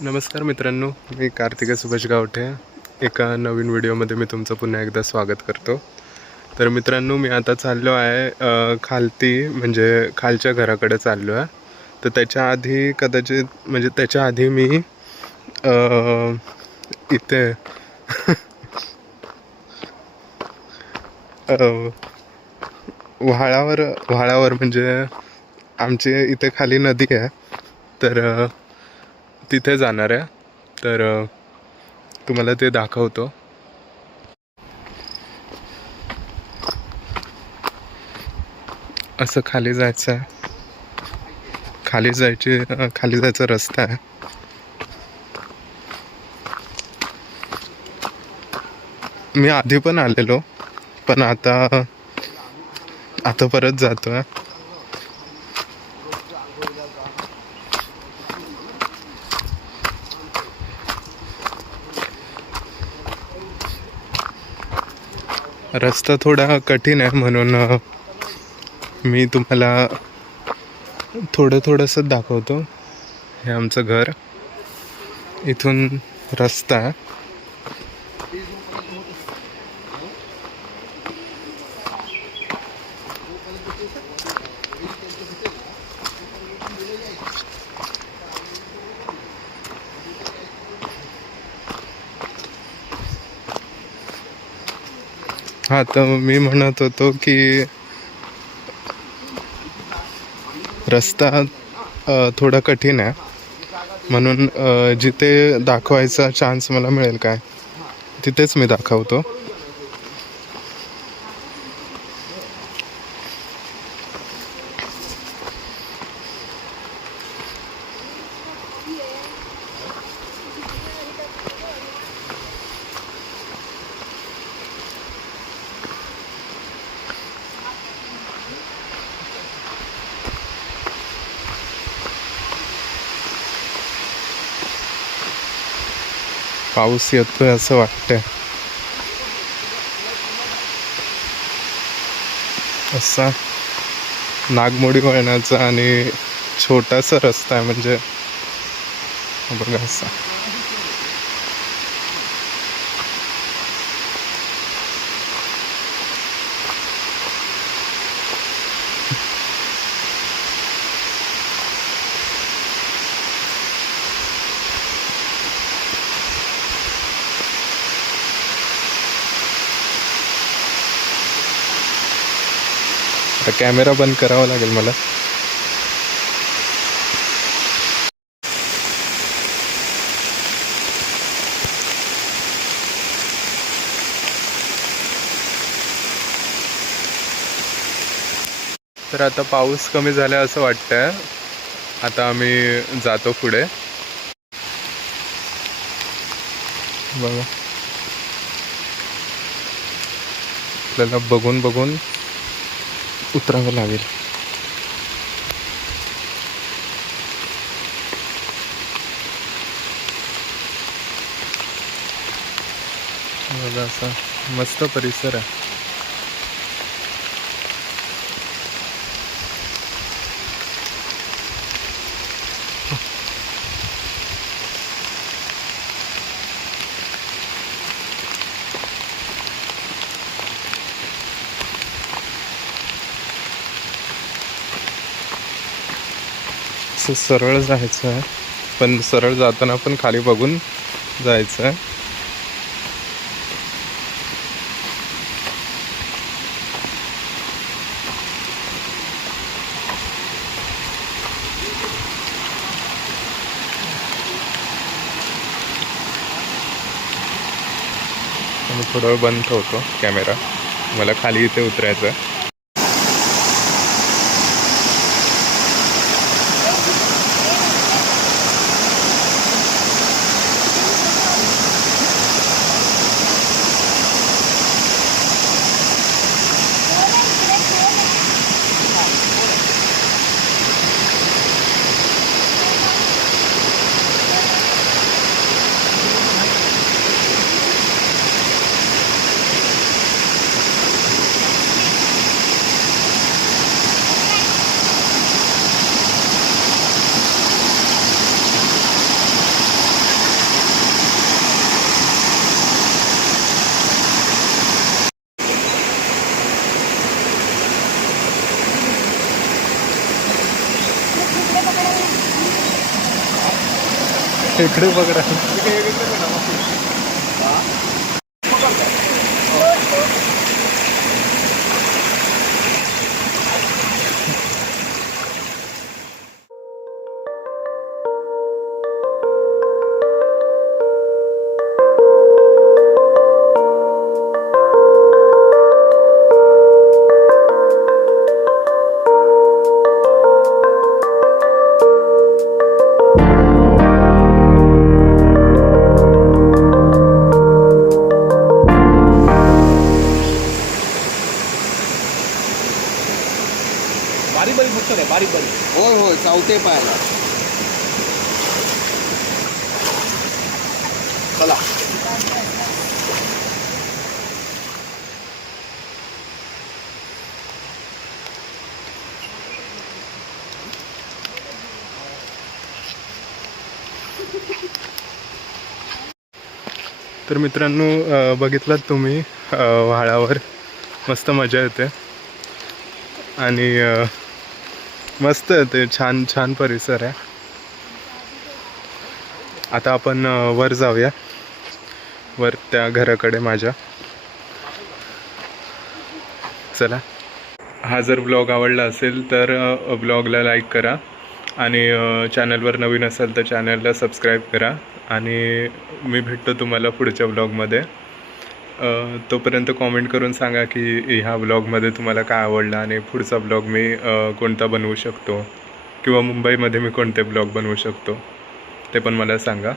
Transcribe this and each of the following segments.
नमस्कार मित्रांनो, मी कार्तिक सुभाष गावठे. एका नवीन व्हिडिओमध्ये मी तुमचं पुन्हा एकदा स्वागत करतो. तर मित्रांनो, मी आता चाललो आहे खालती म्हणजे खालच्या घराकडे चाललो आहे. तर त्याच्या आधी कदाचित म्हणजे त्याच्या आधी मी इथे व्हाळावर म्हणजे आमचे इथे खाली नदी आहे, तर तिथे जाणार आहे. तर तुम्हाला ते दाखवतो. असं खाली जायचं आहे, खाली जायचा रस्ता आहे. मी आधी पण आलेलो, पण आता परत जातोय. रस्ता थोडा कठीण आहे, म्हणून मी तुम्हाला थोडंसं दाखवतो. हे आमचं घर, इथून रस्ता आहे. हां, तर मी म्हणत होतो की रस्ता थोडा कठीण आहे, म्हणून जिथे दाखवायचा चान्स मला मिळेल काय तिथेच मी दाखवतो. पाऊस येतोय असं वाटतंय. असा नागमोडी वळणाचा आणि छोटासा रस्ता आहे, म्हणजे बघा असा. कॅमेरा बंद करावा लागेल मला. तर आता पाऊस कमी झाला असं वाटतंय. आता आम्ही जातो पुढे. बघा, आपल्याला बघून उतरावं लागेल. बघा, असा मस्त परिसर आहे. असं सरळ जायचं आहे, पण सरळ जाताना पण खाली बघून जायचं आहे. आणि थोडा वेळ बंद ठेवतो कॅमेरा, मला खाली इथे उतरायचं आहे. इकडे पकडा. बारीक बारीक फक्त आहे, बारीक बारीक. होय होय चावते पाहायला. चला. तर मित्रांनो बघितलात तुम्ही व्हाळावर मस्त मजा येते आणि मस्त येते, छान छान परिसर आहे. आता आपण वर जाऊया, वर त्या घराकडे माझ्या. चला. हा जर ब्लॉग आवडला असेल तर ब्लॉगला लाईक करा आणि चॅनलवर नवीन असेल तर चॅनलला सबस्क्राईब करा आणि मी भेटतो तुम्हाला पुढच्या ब्लॉगमध्ये. तोपर्यंत कॉमेंट करून सांगा की ह्या ब्लॉगमध्ये तुम्हाला काय आवडलं आणि पुढचा ब्लॉग मी कोणता बनवू शकतो किंवा मुंबईमध्ये मी कोणते ब्लॉग बनवू शकतो ते पण मला सांगा.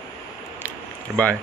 बाय.